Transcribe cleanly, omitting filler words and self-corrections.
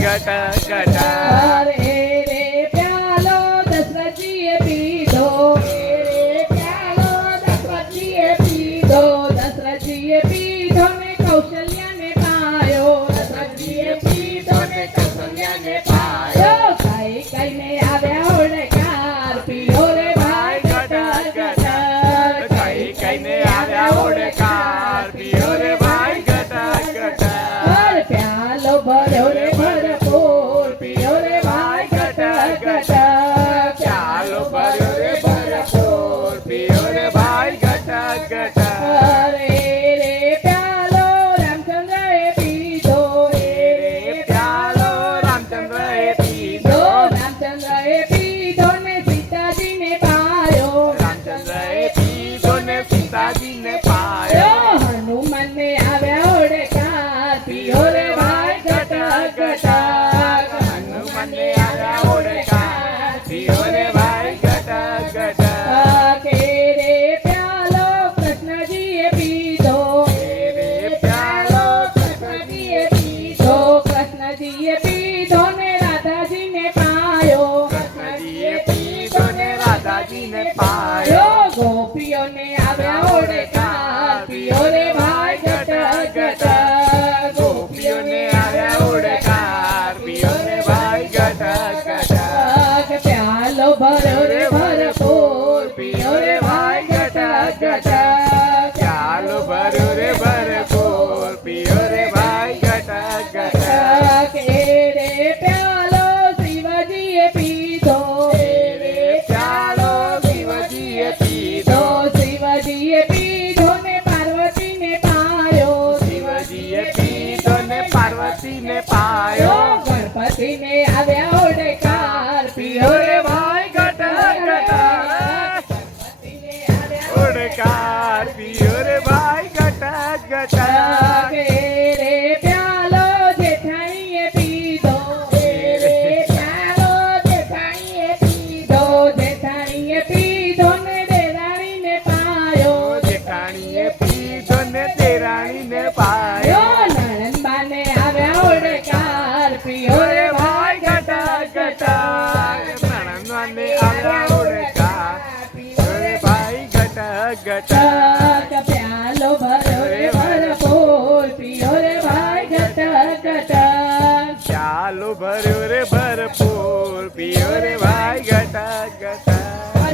ઘટ ઘટ અરે રે પ્યાલો દશરથજીએ પીધો રે પ્યાલો દશરથજીએ પીધો દશરથજીએ પીધો ને કૌશલ્યાને પાયો દશરથજીએ પીધો ને કૌશલ્યાને પાયો કઈ કઈને આવ્યા ઓડકાર પીયો રે ભાઈ ઘટ ઘટ કઈ કઈને આવ્યા ઓડકાર પીયો રે ભાઈ ઘટ ઘટ પ્યાલો ભર્યો રે ભરપૂર પીયો રે ભાઈ ઘટ ઘટ ચાલો ભર્યો રે ભરપૂર પીયો રે ભાઈ ઘટ ઘટ અરે રે પ્યાલો રામચંદ્રએ પીધો રે પ્યાલો રામચંદ્રએ પીધો રામચંદ્રએ પીધો ને સીતાજીને પાયો રામચંદ્રએ પીધો ને સીતાજીને પાયો હનુમાનને આવ્યા ઓડકાર પીયો રે ભાઈ ઘટ ઘટ હનુમાનને આવ્યા ઓડકાર પીયો રે ભાઈ ઘટ ઘટ કે રે પ્યાલો કૃષ્ણજીએ પીધો રે પ્યાલો કૃષ્ણજીએ પીધો કૃષ્ણજીએ પીધો ને રાધાજીને પાયો કૃષ્ણજીએ પીધો ને રાધાજીને પાયો યો ગોપીઓને આવ્યા ઓડકાર પીયો રે ભાઈ ઘટ ઘટ ગોપીઓને આવ્યા ઓડકાર પીયો રે ભાઈ ઘટ ઘટ પ્યાલો ભર્યો રે ભરપૂર પીયો રે ભાઈ ઘટ ઘટ ચાલો ભર્યો રે ભરપૂર પીયો રે ભાઈ ઘટ ઘટ કે રે પ્યાલો શિવજીએ પીધો રે ચાલો શિવજીએ પીધો શિવજીએ પીધો ને પાર્વતીને પાયો શિવજીએ પીધો ને પાર્વતીને પાયો ગણપતિને આવ્યા ઓડકાર પીયો રે ભાઈ ઘટ ઘટ ઓડકાર પીયો રે ભાઈ ઘટ ઘટ કે રે પ્યાલો જેઠાણીએ પીધો રે પ્યાલો જેઠાણીએ પીધો જેઠાણીએ પીધો ને દેરાણીને પાયો જેઠાણીએ પીધો ને દેરાણીને પાયો નણંદબાને આવ્યા ઓડકાર પીયો રે ભાઈ ઘટ ઘટ નણંદને આવ્યા ઓડકાર પીયો રે ભાઈ ઘટ ઘટ